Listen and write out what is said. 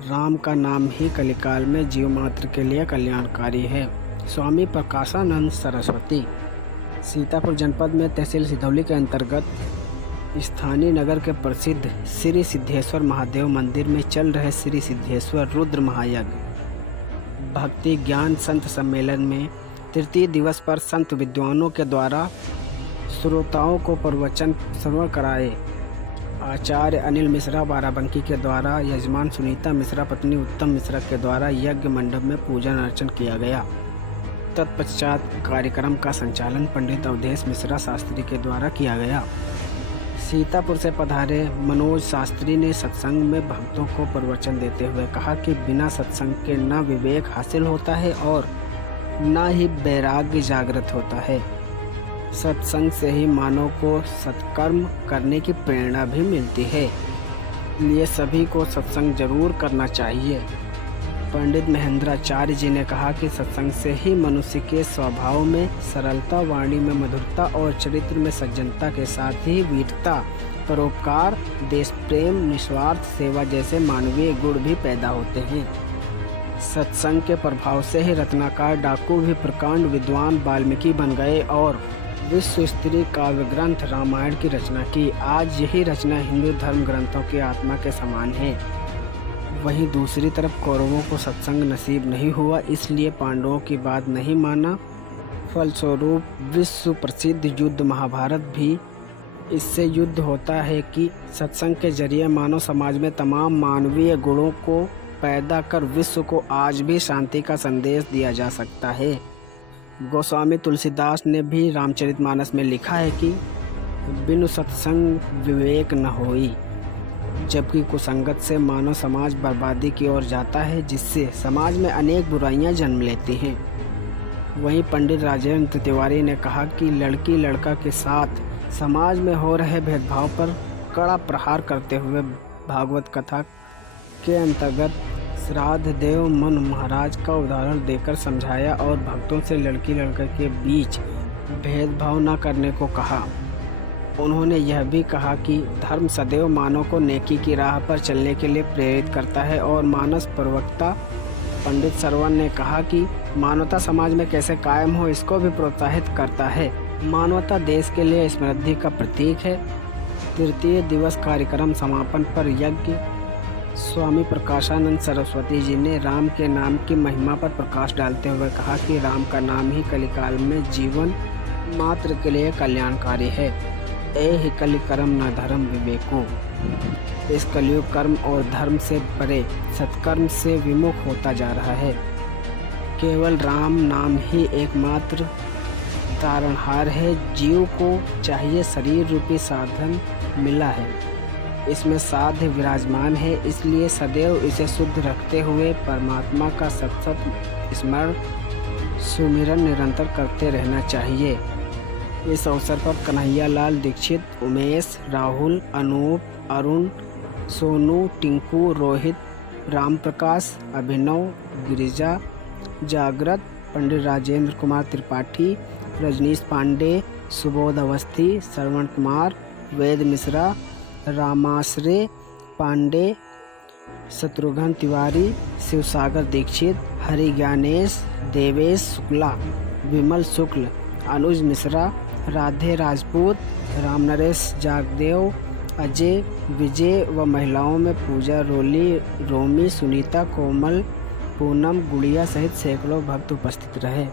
राम का नाम ही कलिकाल में जीव मात्र के लिए कल्याणकारी है। स्वामी प्रकाशानंद सरस्वती। सीतापुर जनपद में तहसील सिधौली के अंतर्गत स्थानीय नगर के प्रसिद्ध श्री सिद्धेश्वर महादेव मंदिर में चल रहे श्री सिद्धेश्वर रुद्र महायज्ञ भक्ति ज्ञान संत सम्मेलन में तृतीय दिवस पर संत विद्वानों के द्वारा श्रोताओं को प्रवचन श्रवण कराए। आचार्य अनिल मिश्रा बाराबंकी के द्वारा यजमान सुनीता मिश्रा पत्नी उत्तम मिश्रा के द्वारा यज्ञ मंडप में पूजन अर्चन किया गया। तत्पश्चात कार्यक्रम का संचालन पंडित अवधेश मिश्रा शास्त्री के द्वारा किया गया। सीतापुर से पधारे मनोज शास्त्री ने सत्संग में भक्तों को प्रवचन देते हुए कहा कि बिना सत्संग के न विवेक हासिल होता है और न ही वैराग्य जागृत होता है। सत्संग से ही मानव को सत्कर्म करने की प्रेरणा भी मिलती है, इसलिए सभी को सत्संग जरूर करना चाहिए। पंडित महेंद्राचार्य जी ने कहा कि सत्संग से ही मनुष्य के स्वभाव में सरलता, वाणी में मधुरता और चरित्र में सज्जनता के साथ ही वीरता, परोपकार, देश प्रेम, निस्वार्थ सेवा जैसे मानवीय गुण भी पैदा होते हैं। सत्संग के प्रभाव से ही रत्नाकर डाकू भी प्रकांड विद्वान वाल्मीकि बन गए और विश्व स्तरीय काव्य ग्रंथ रामायण की रचना की। आज यही रचना हिंदू धर्म ग्रंथों की आत्मा के समान है। वहीं दूसरी तरफ कौरवों को सत्संग नसीब नहीं हुआ, इसलिए पांडवों की बात नहीं माना। फलस्वरूप विश्व प्रसिद्ध युद्ध महाभारत भी इससे युद्ध होता है कि सत्संग के जरिए मानव समाज में तमाम मानवीय गुणों को पैदा कर विश्व को आज भी शांति का संदेश दिया जा सकता है। गोस्वामी तुलसीदास ने भी रामचरितमानस में लिखा है कि बिनु सत्संग विवेक न होई, जबकि कुसंगत से मानव समाज बर्बादी की ओर जाता है, जिससे समाज में अनेक बुराइयां जन्म लेती हैं। वहीं पंडित राजेंद्र तिवारी ने कहा कि लड़की लड़का के साथ समाज में हो रहे भेदभाव पर कड़ा प्रहार करते हुए भागवत कथा के अंतर्गत श्राद्ध देव मन महाराज का उदाहरण देकर समझाया और भक्तों से लड़की लड़के के बीच भेदभाव न करने को कहा। उन्होंने यह भी कहा कि धर्म सदैव मानव को नेकी की राह पर चलने के लिए प्रेरित करता है और मानस प्रवक्ता पंडित सरवन ने कहा कि मानवता समाज में कैसे कायम हो इसको भी प्रोत्साहित करता है। मानवता देश के लिए समृद्धि का प्रतीक है। तृतीय दिवस कार्यक्रम समापन पर यज्ञ स्वामी प्रकाशानंद सरस्वती जी ने राम के नाम की महिमा पर प्रकाश डालते हुए कहा कि राम का नाम ही कलिकाल में जीवन मात्र के लिए कल्याणकारी है। ए कलि कर्म न धर्म विवेको। इस कलयुग कर्म और धर्म से परे सत्कर्म से विमुख होता जा रहा है। केवल राम नाम ही एकमात्र तारणहार है। जीव को चाहिए शरीर रूपी साधन मिला है, इसमें साध्य विराजमान है, इसलिए सदैव इसे शुद्ध रखते हुए परमात्मा का सतत स्मरण सुमिरन निरंतर करते रहना चाहिए। इस अवसर पर कन्हैयालाल दीक्षित, उमेश, राहुल, अनूप, अरुण, सोनू, टिंकू, रोहित, रामप्रकाश, अभिनव, गिरिजा, जागृत, पंडित राजेंद्र कुमार त्रिपाठी, रजनीश पांडे, सुबोध अवस्थी, श्रवण कुमार, वेद मिश्रा, रामाश्रय पांडे, शत्रुघ्न तिवारी, शिवसागर दीक्षित, हरि ज्ञानेश, देवेश शुक्ला, विमल शुक्ल, अनुज मिश्रा, राधे राजपूत, रामनरेश जागदेव, अजय, विजय व महिलाओं में पूजा रोली, रोमी, सुनीता, कोमल, पूनम, गुड़िया सहित सैकड़ों भक्त उपस्थित रहे।